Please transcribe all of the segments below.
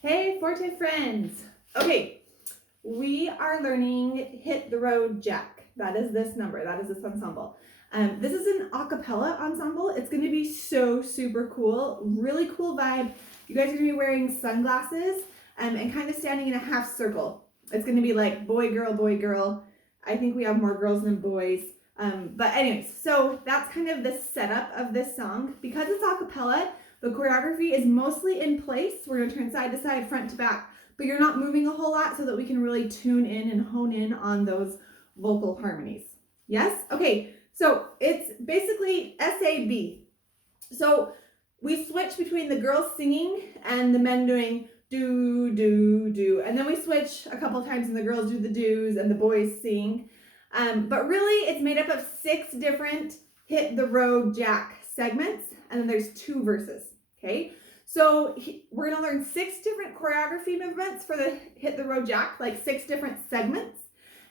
Hey, Forte friends. Okay, we are learning Hit the Road Jack. That is this number. That is this ensemble. This is an a cappella ensemble. It's going to be so super cool. Really cool vibe. You guys are going to be wearing sunglasses and kind of standing in a half circle. It's going to be like boy, girl, boy, girl. I think we have more girls than boys. But anyways, so that's kind of the setup of this song. Because it's a cappella, the choreography is mostly in place. We're going to turn side to side, front to back, but you're not moving a whole lot so that we can really tune in and hone in on those vocal harmonies. Yes? Okay, so it's basically SAB. So we switch between the girls singing and the men doing do, do, do. And then we switch a couple times and the girls do the do's and the boys sing. But really, it's made up of 6 different Hit the Road Jack segments, and then there's 2 verses, okay? So we're gonna learn 6 different choreography movements for the Hit the Road Jack, like 6 different segments,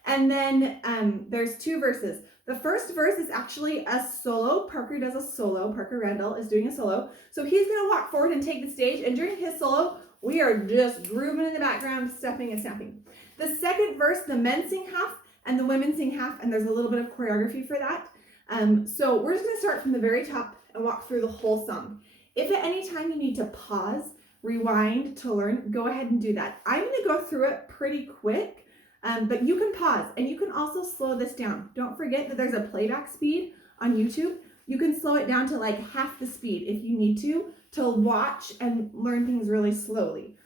and then there's 2 verses. The first verse is actually a solo. Parker does a solo. Parker Randall is doing a solo. So he's gonna walk forward and take the stage, and during his solo, we are just grooving in the background, stepping and snapping. The second verse, the men sing half, and the women sing half, and there's a little bit of choreography for that. So we're just gonna start from the very top and walk through the whole song. If at any time you need to pause, rewind to learn, go ahead and do that. I'm gonna go through it pretty quick, but you can pause, and you can also slow this down. Don't forget that there's a playback speed on YouTube. You can slow it down to like half the speed if you need to watch and learn things really slowly.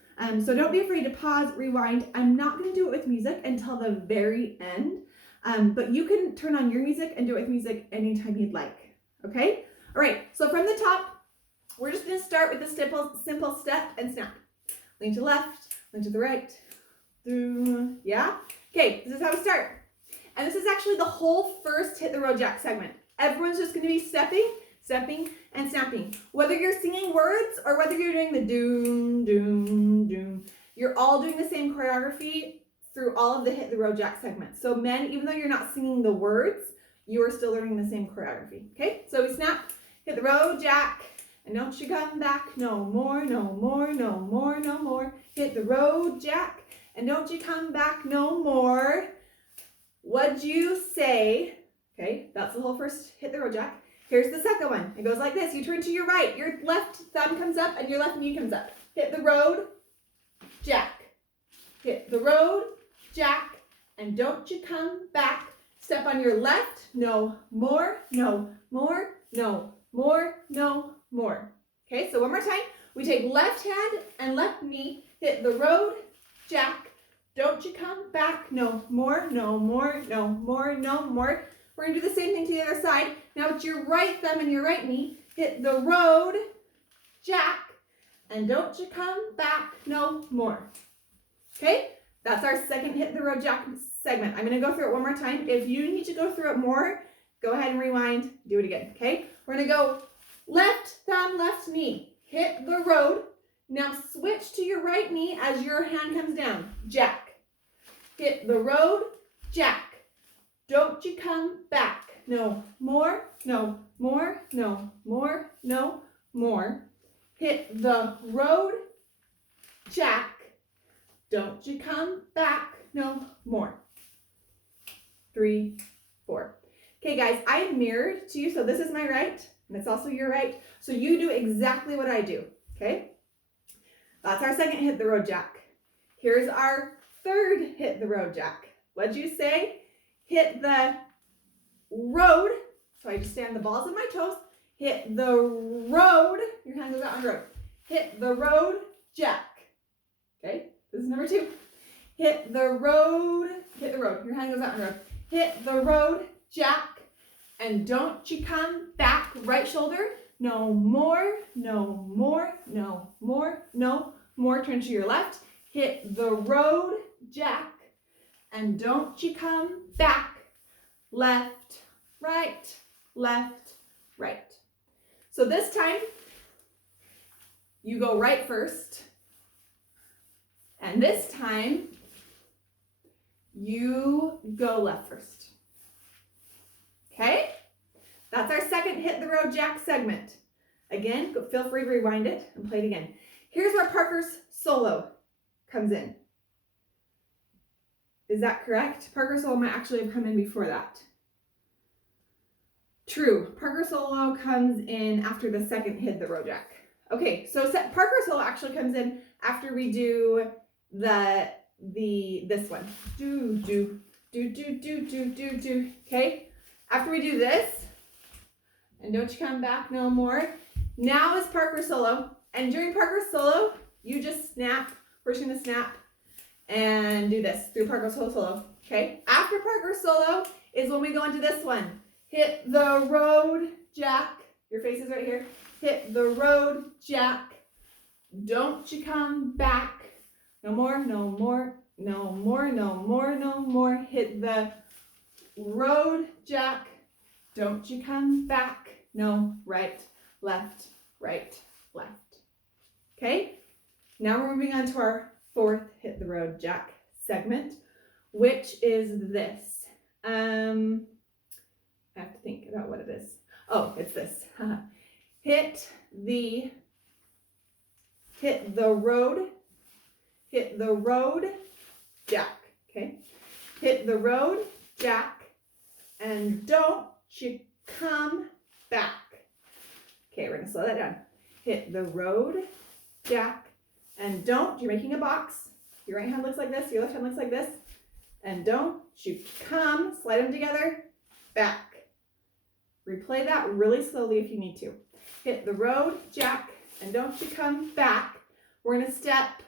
So don't be afraid to pause, rewind. I'm not going to do it with music until the very end, but you can turn on your music and do it with music anytime you'd like, okay? All right, so from the top, we're just going to start with the simple step and snap. Lean to the left, lean to the right, through, yeah? Okay, this is how we start. And this is actually the whole first Hit the Road Jack segment. Everyone's just going to be stepping, and snapping. Whether you're singing words or whether you're doing the doom, doom, doom, you're all doing the same choreography through all of the Hit the Road Jack segments. So men, even though you're not singing the words, you are still learning the same choreography. Okay, so we snap, hit the road jack, and don't you come back no more, no more, no more, no more. Hit the road jack, and don't you come back no more. What'd you say? Okay, that's the whole first Hit the Road Jack. Here's the second one. It goes like this. You turn to your right. Your left thumb comes up and your left knee comes up. Hit the road, jack. Hit the road, jack. And don't you come back. Step on your left. No more, no more, no more, no more. Okay, so one more time. We take left hand and left knee. Hit the road, jack. Don't you come back. No more, no more, no more, no more. We're going to do the same thing to the other side. Now it's your right thumb and your right knee. Hit the road, jack, and don't you come back no more. Okay, that's our second Hit the Road Jack segment. I'm going to go through it one more time. If you need to go through it more, go ahead and rewind, do it again, okay? We're going to go left thumb, left knee. Hit the road. Now switch to your right knee as your hand comes down. Jack. Hit the road, jack. Don't you come back. No more, no more, no more, no more. Hit the road, jack. Don't you come back no more. 3, 4. Okay, guys, I mirrored to you, so this is my right, and it's also your right. So you do exactly what I do, okay? That's our second Hit the Road Jack. Here's our third Hit the Road Jack. What'd you say? Hit the road. So I just stand the balls of my toes. Hit the road. Your hand goes out on the road. Hit the road, jack. Okay, this is number 2. Hit the road. Hit the road. Your hand goes out on the road. Hit the road, jack. And don't you come back. Right shoulder. No more, no more, no more, no more. Turn to your left. Hit the road, jack. And don't you come back. Left, right, left, right. So this time, you go right first. And this time, you go left first. Okay? That's our second Hit the Road Jack segment. Again, feel free to rewind it and play it again. Here's where Parker's solo comes in. Is that correct? Parker's solo might actually have come in before that. True. Parker solo comes in after the second hit the road jack. Okay, so Parker solo actually comes in after we do this one. Do. Okay? After we do this, and don't you come back no more. Now is Parker solo. And during Parker solo, you just snap. We're just gonna snap and do this through Parker solo. Okay? After Parker solo is when we go into this one. Hit the road jack. Your face is right here. Hit the road jack. Don't you come back. No more. Hit the road jack. Don't you come back. No, right, left. Okay? Now we're moving on to our fourth hit the road jack segment, which is this. I have to think about what it is. Oh, it's this. Hit the road jack. Okay? Hit the road jack and don't you come back. Okay, we're gonna slow that down. Hit the road jack and you're making a box. Your right hand looks like this, your left hand looks like this. And don't you come, slide them together, back. Replay that really slowly if you need to. Hit the road jack and don't you come back. We're gonna step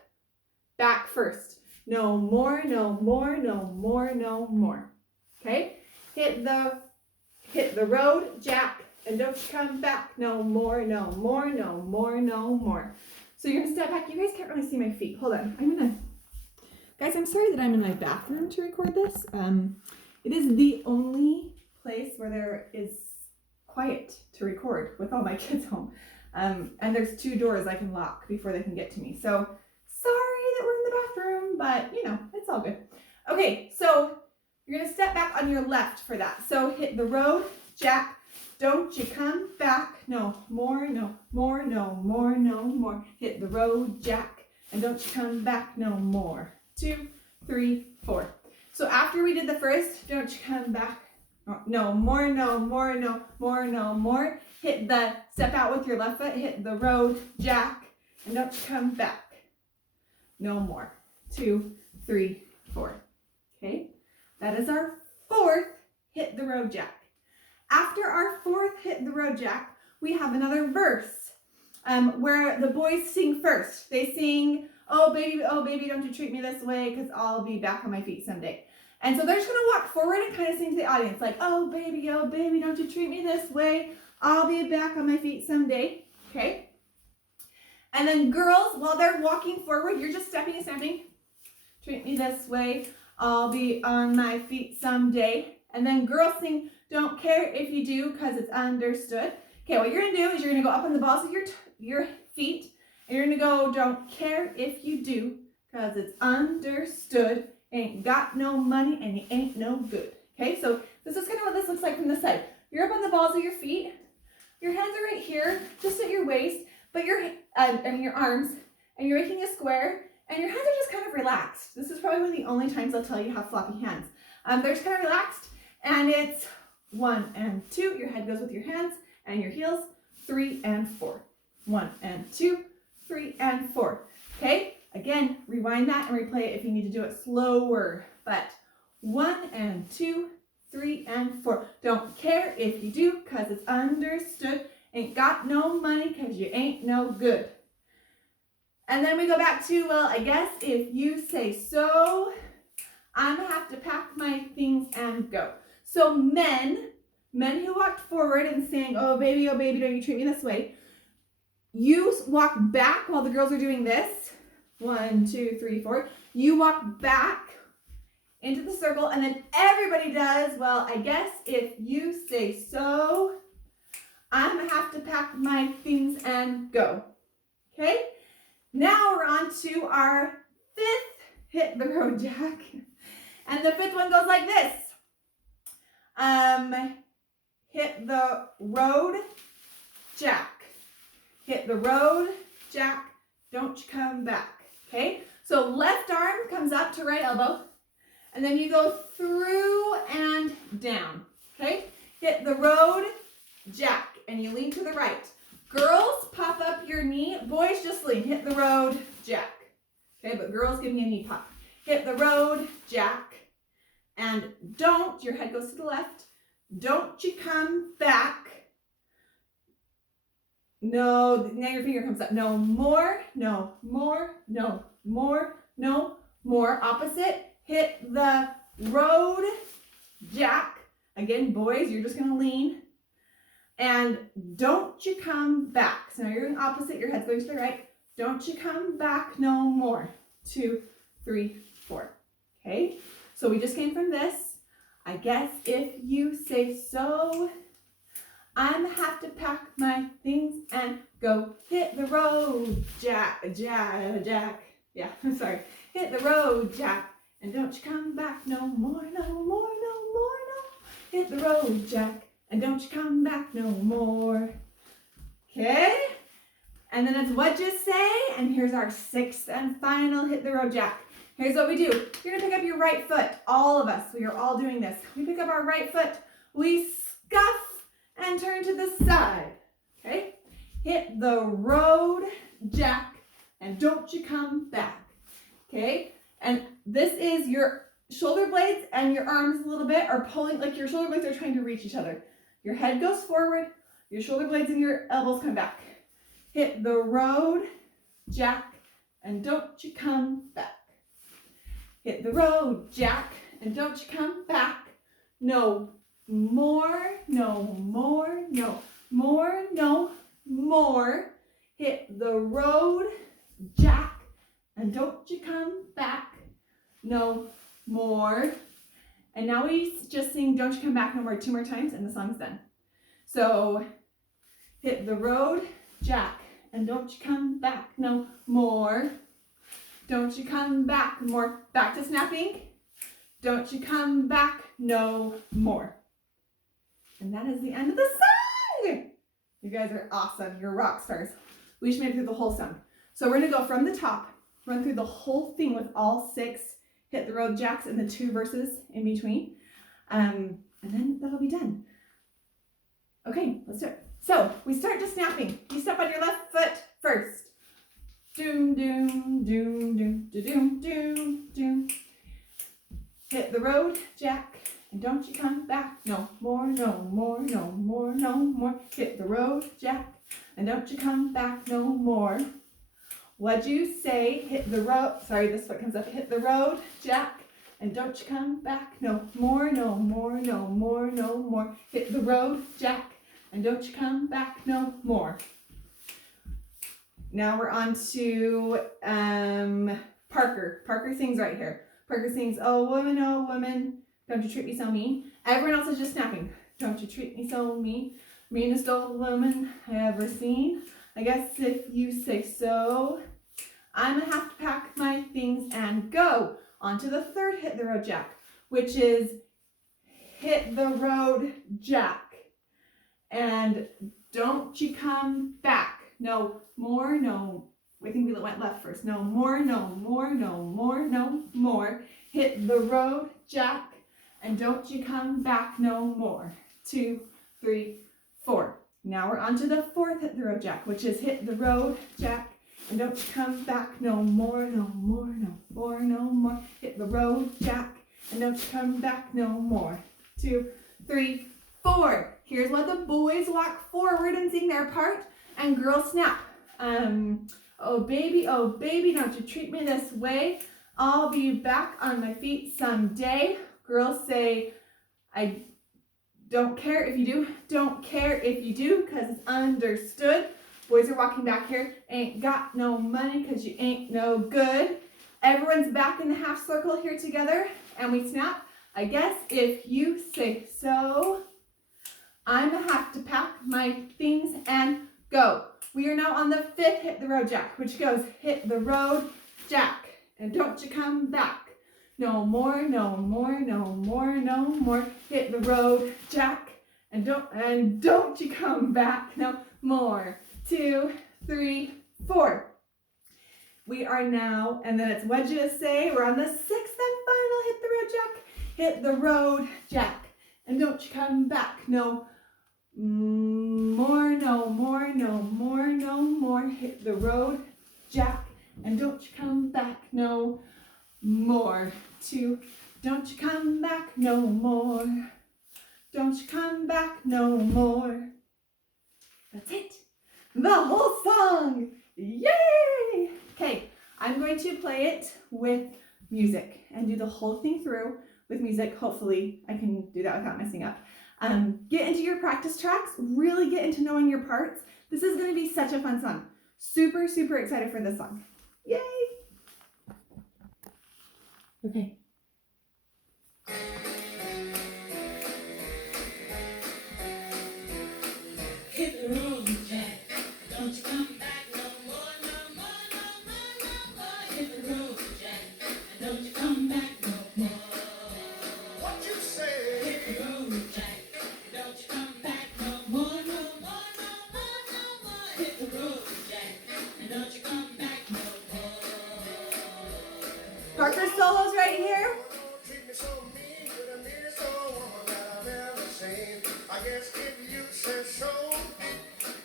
back first. No more. Okay? Hit the road jack and don't you come back. No more. So you're gonna step back. You guys can't really see my feet. Hold on. Guys, I'm sorry that I'm in my bathroom to record this. It is the only place where there is quiet to record with all my kids home. And there's 2 doors I can lock before they can get to me. So sorry that we're in the bathroom, but it's all good. Okay, so you're gonna step back on your left for that. So hit the road jack. Don't you come back. No more. Hit the road jack and don't you come back no more. 2, 3, 4. So after we did the first, don't you come back. No more. Hit the, step out with your left foot, hit the road jack, and don't you come back. No more. 2, 3, 4. Okay, that is our fourth hit the road jack. After our fourth hit the road jack, we have another verse where the boys sing first. They sing, oh baby, don't you treat me this way, because I'll be back on my feet someday. And so they're just going to walk forward and kind of sing to the audience, like, oh baby, don't you treat me this way. I'll be back on my feet someday. Okay? And then girls, while they're walking forward, you're just stepping and stamping. Treat me this way. I'll be on my feet someday. And then girls sing, don't care if you do, because it's understood. Okay, what you're going to do is you're going to go up on the balls of your feet. And you're going to go, don't care if you do, because it's understood. Ain't got no money and you ain't no good. Okay, so this is kind of what this looks like from the side. You're up on the balls of your feet. Your hands are right here, just at your waist, but your arms, and you're making a square, and your hands are just kind of relaxed. This is probably one of the only times I'll tell you have floppy hands. They're just kind of relaxed, and it's 1 and 2. Your head goes with your hands and your heels. 3 and 4. 1 and 2, 3 and 4. Okay. Again, rewind that and replay it if you need to do it slower. But 1 and 2, 3 and 4. Don't care if you do, because it's understood. Ain't got no money, because you ain't no good. And then we go back to, well, I guess if you say so, I'm going to have to pack my things and go. So men who walked forward and saying, oh baby, don't you treat me this way. You walk back while the girls are doing this. 1, 2, 3, 4. You walk back into the circle, and then everybody does, well, I guess if you say so, I'm going to have to pack my things and go. Okay? Now we're on to our 5th hit the road jack. And the 5th one goes like this. Hit the road jack. Hit the road jack. don't you come back. Okay, so left arm comes up to right elbow, and then you go through and down. Okay, hit the road jack, and you lean to the right. Girls, pop up your knee. Boys, just lean. Hit the road jack. Okay, but girls, give me a knee pop. Hit the road jack, and don't, your head goes to the left, don't you come back. No, now your finger comes up. No more, no more, no more, no more. Opposite, hit the road jack. Again, boys, you're just gonna lean. And don't you come back. So now you're going opposite, your head's going to the right. Don't you come back no more. 2, 3, 4. Okay, so we just came from this. I guess if you say so, I'm gonna have to pack my things and go. Hit the road, Jack. Yeah, I'm sorry. Hit the road, Jack. And don't you come back no more, no more, no more, no. Hit the road, Jack. And don't you come back no more. Okay? And then it's what you say. And here's our 6th and final hit the road, Jack. Here's what we do. You're gonna pick up your right foot. All of us, we are all doing this. We pick up our right foot. We scuff and turn to the side. Okay? Hit the road, Jack. And don't you come back. Okay? And this is your shoulder blades and your arms a little bit are pulling, like your shoulder blades are trying to reach each other. Your head goes forward, your shoulder blades and your elbows come back. Hit the road, Jack, and don't you come back. Hit the road, Jack, and don't you come back. No more, no more, no more, no more. Hit the road, Jack, and don't you come back. No more. And now we just sing Don't You Come Back No More 2 more times and the song's done. So hit the road, Jack, and don't you come back no more. Don't you come back more. Back to snapping. Don't you come back no more. And that is the end of the song. You guys are awesome. You're rock stars. We just made it through the whole song. So we're going to go from the top, run through the whole thing with all 6 hit the road jacks and the 2 verses in between. And then that'll be done. Okay, let's do it. So we start just snapping. You step on your left foot first. Doom, doom, doom, doom, doom, doom, doom. Hit the road, Jack, and don't you come back. No more, no more, no more, no more. Hit the road, Jack, and don't you come back no more. What'd you say? Hit the road. Sorry, this foot comes up. Hit the road, Jack, and don't you come back no more, no more, no more, no more. Hit the road, Jack, and don't you come back no more. Now we're on to Parker. Parker sings right here. Parker sings, oh woman, don't you treat me so mean. Everyone else is just snapping. Don't you treat me so mean. Meanest old woman I ever seen. I guess if you say so, I'm gonna have to pack my things and go. On to the 3rd hit the road jack, which is hit the road jack. And don't you come back. No more, no. I think we went left first. No more, no more, no more, no more. Hit the road jack, and don't you come back no more. 2, 3, 4. Now we're on to the 4th hit the road jack, which is hit the road jack, and don't you come back no more, no more, no more, no more. Hit the road jack, and don't you come back no more. 2, 3, 4. Here's what the boys walk forward and sing their part, and girls snap. Oh baby, don't you treat me this way. I'll be back on my feet someday. Girls say, I don't care if you do, don't care if you do, cause it's understood. Boys are walking back here, ain't got no money cause you ain't no good. Everyone's back in the half circle here together, and we snap. I guess if you say so, I'm gonna have to pack my things and go. We are now on the 5th hit the road jack, which goes hit the road jack, and don't you come back. No more, no more, no more, no more. Hit the road, Jack, and don't you come back no more. 2, 3, 4. We are now, and then it's what'd you say? We're on the 6th and final hit the road jack. Hit the road jack. And don't you come back no more, no more, no more, no more. Hit the road jack. And don't you come back no more. 2. Don't you come back no more. Don't you come back no more. That's it. The whole song. Yay! Okay, I'm going to play it with music and do the whole thing through with music. Hopefully I can do that without messing up. Get into your practice tracks, really get into knowing your parts. This is going to be such a fun song. Super, super excited for this song. Yay! Okay. Hit the road, Jack. Don't you come back no more, no more, no more, no more. Hit the road, Jack. Don't you come back no more. What you say? Hit the road, Jack. Don't you come back no more, no more, no more, no more. Hit the road, Jack. Don't you come back no more. Parker solos right here. Treat me so mean, you're the meanest old woman that I've ever seen. I guess if you say so,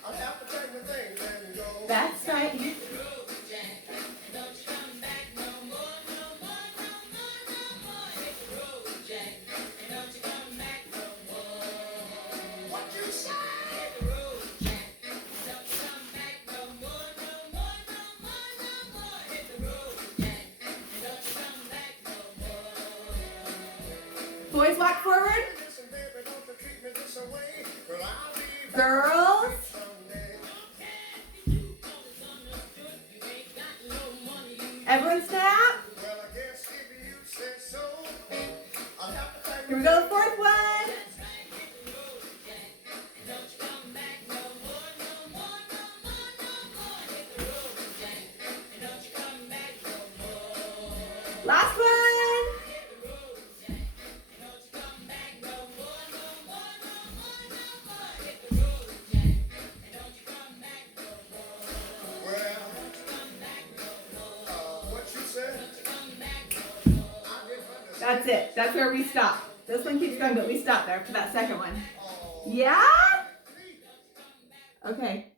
I'll have to take my things and go. That's right. Hit the road, Jack. Don't you come back no more, no more, no more, no more. Hit the road, Jack. Don't you come back no more. What you say? Hit the road, Jack. Don't you come back no more, no more, no more, no more. Hit the road, Jack. Don't you come back no more. Boys walk forward. Listen, baby, don't you treat me this way, 'cause I'll be back Girls. someday. Everyone snap. Well, I guess if you say so, I'll have to take Here we my go, the fourth one. Last one. well, what you said? That's it. That's where we stop. This one keeps going, but we stop there for that second one. Yeah? Okay.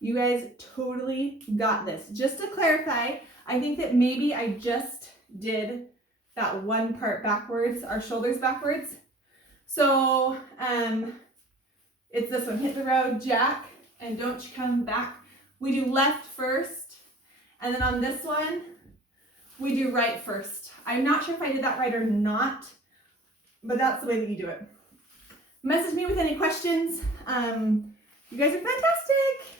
You guys totally got this. Just to clarify, I think that maybe I just did that one part backwards, our shoulders backwards. So, it's this one, hit the road, jack, and don't you come back. We do left first, and then on this one, we do right first. I'm not sure if I did that right or not, but that's the way that you do it. Message me with any questions. You guys are fantastic.